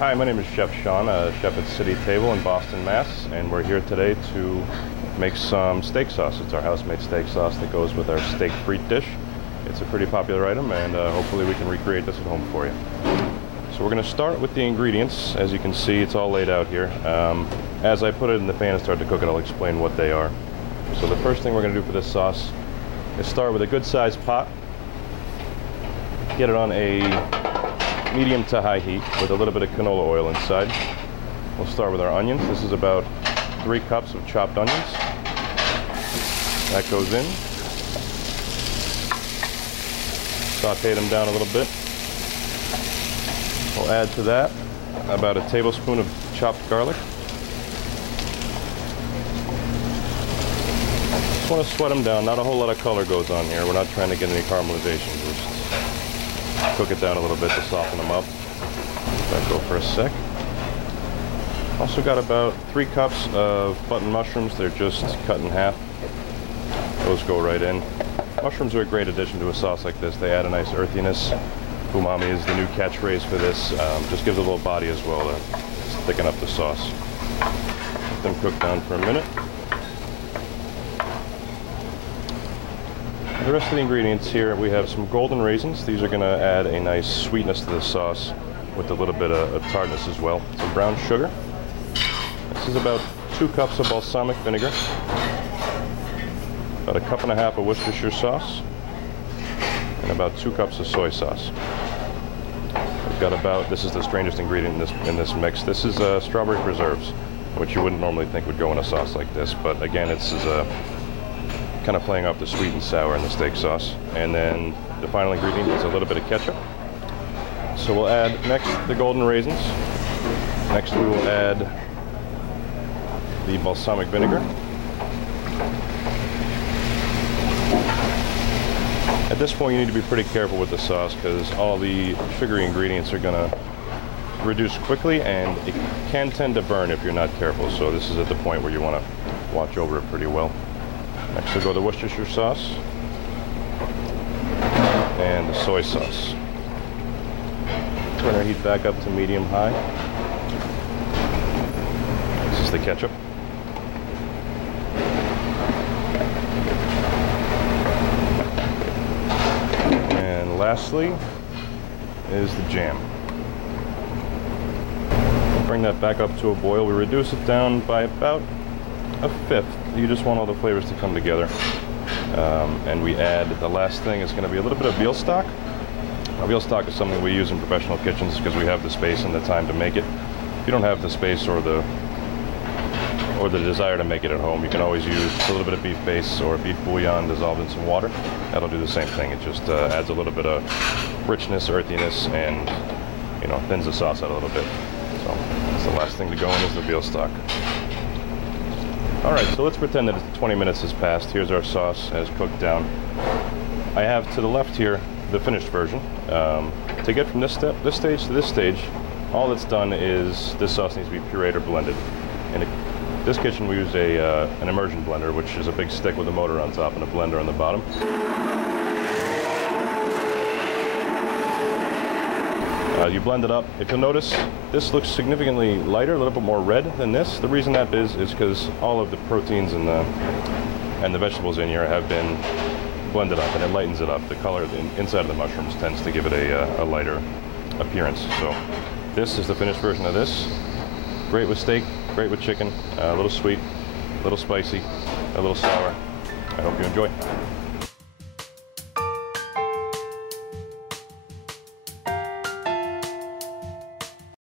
Hi, my name is Chef Sean, a chef at City Table in Boston, Mass, and we're here today to make some steak sauce. It's our house-made steak sauce that goes with our steak frite dish. It's a pretty popular item, and hopefully we can recreate this at home for you. So we're going to start with the ingredients. As you can see, it's all laid out here. As I put it in the pan and start to cook it, I'll explain what they are. So the first thing we're going to do for this sauce is start with a good-sized pot. Get it on a medium to high heat with a little bit of canola oil inside. We'll start with our onions. This is about 3 cups of chopped onions. That goes in. Saute them down a little bit. We'll add to that about a tablespoon of chopped garlic. Just want to sweat them down. Not a whole lot of color goes on here. We're not trying to get any caramelization. Just cook it down a little bit to soften them up. Let that go for a sec. Also got about 3 cups of button mushrooms. They're just cut in half. Those go right in. Mushrooms are a great addition to a sauce like this. They add a nice earthiness. Umami is the new catchphrase for this. Just gives it a little body as well to thicken up the sauce. Let them cook down for a minute. The rest of the ingredients here, we have some golden raisins. These are going to add a nice sweetness to the sauce with a little bit of tartness as well. Some brown sugar. This is about 2 cups of balsamic vinegar. About 1.5 cups of Worcestershire sauce. And about 2 cups of soy sauce. We've got about, this is the strangest ingredient in this mix. This is strawberry preserves, which you wouldn't normally think would go in a sauce like this. But again, it's kind of playing off the sweet and sour in the steak sauce. And then the final ingredient is a little bit of ketchup. So we'll add next the golden raisins. Next we will add the balsamic vinegar. At this point you need to be pretty careful with the sauce because all the sugary ingredients are going to reduce quickly and it can tend to burn if you're not careful. So this is at the point where you want to watch over it pretty well. Next we'll go the Worcestershire sauce and the soy sauce. Turn our heat back up to medium-high. This is the ketchup. And lastly is the jam. We'll bring that back up to a boil. We reduce it down by about 1/5. You just want all the flavors to come together. And we add, the last thing is going to be a little bit of veal stock. Now, veal stock is something we use in professional kitchens because we have the space and the time to make it. If you don't have the space or the desire to make it at home, you can always use a little bit of beef base or beef bouillon dissolved in some water. That'll do the same thing. It just adds a little bit of richness, earthiness, and thins the sauce out a little bit. So that's the last thing to go in is the veal stock. Alright, so let's pretend that 20 minutes has passed. Here's our sauce as cooked down. I have to the left here the finished version. To get from this stage to this stage, all that's done is this sauce needs to be pureed or blended. In this kitchen we use an immersion blender, which is a big stick with a motor on top and a blender on the bottom. You blend it up. If you'll notice, this looks significantly lighter, a little bit more red than this. The reason that is because all of the proteins and the vegetables in here have been blended up, and it lightens it up. The color inside of the mushrooms tends to give it a lighter appearance. So this is the finished version of this. Great with steak, great with chicken, a little sweet, a little spicy, a little sour. I hope you enjoy.